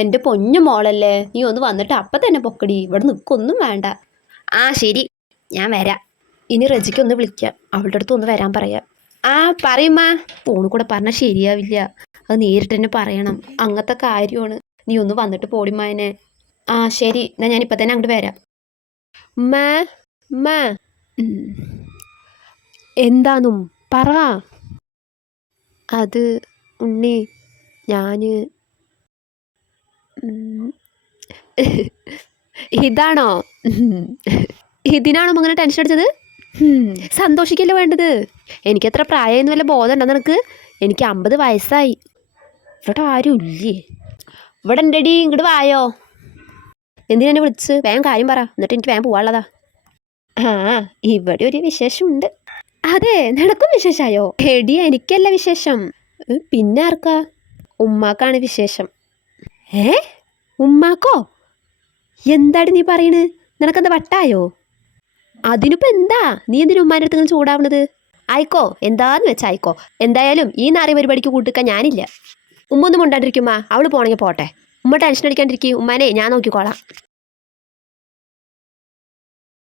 എൻ്റെ പൊന്നു മോളല്ലേ, നീ ഒന്ന് വന്നിട്ട് അപ്പം തന്നെ പൊക്കടി, ഇവിടെ നിൽക്കൊന്നും വേണ്ട. ആ ശരി, ഞാൻ വരാം. ഇനി റജിക്ക് ഒന്ന് വിളിക്കാം, അവളുടെ അടുത്ത് ഒന്ന് വരാൻ പറയാം. ആ പറയുമ്മ. ഫോണിൽ കൂടെ പറഞ്ഞാൽ ശരിയാവില്ല, അത് നേരിട്ട് തന്നെ പറയണം, അങ്ങനത്തെ കാര്യമാണ്. നീ ഒന്ന് വന്നിട്ട് പോടിമായനെ. ആ ശരി, എന്നാൽ ഞാനിപ്പോൾ തന്നെ അങ്ങോട്ട് വരാം. മാ മാ എന്താന്നും പറ. അത് ഉണ്ണി, ഞാൻ ഇതാണോ, ഇതിനാണോ അങ്ങനെ ടെൻഷൻ അടിച്ചത്? സന്തോഷിക്കല്ലേ വേണ്ടത്. എനിക്കെത്ര പ്രായമെന്ന് വല്ല ബോധം ഉണ്ടോ നിനക്ക്? എനിക്ക് 50 വയസ്സായി. ഇവിടെ ആരും ഇല്ലേ? ഇവിടെ ഉണ്ടെടി, ഇങ്ങോട്ട് വായോ. എന്തിനെന്നെ വിളിച്ച്? വേഗം കാര്യം പറ, എന്നിട്ട് എനിക്ക് വേഗം പോവാനുള്ളതാ. ആ ഇവിടെ ഒരു വിശേഷമുണ്ട്. അതെ, നിനക്കും വിശേഷമായോ? എടി എനിക്കല്ല വിശേഷം, പിന്നെ ആർക്കാ? ഉമ്മാക്കാണ് വിശേഷം. ഉമ്മാക്കോ? എന്താടി നീ പറയണ്? നിനക്കെന്താ വട്ടായോ? അതിനിപ്പോൾ എന്താ, നീ എന്തിനാ ഉമ്മാൻ്റെ അടുത്ത് ഇങ്ങനെ ചൂടാവണത്? ആയിക്കോ, എന്താന്ന് വെച്ചാൽ ആയിക്കോ. എന്തായാലും ഈ നാറി പരിപാടിക്ക് കൂട്ടിക്കാൻ ഞാനില്ല. ഉമ്മ ഒന്നും കൊണ്ടാണ്ടിരിക്കുമ്മ, അവൾ പോണെങ്കിൽ പോട്ടെ. ഉമ്മ ടെൻഷൻ അടിക്കാണ്ടിരിക്കും, ഉമ്മാനെ ഞാൻ നോക്കിക്കോളാം.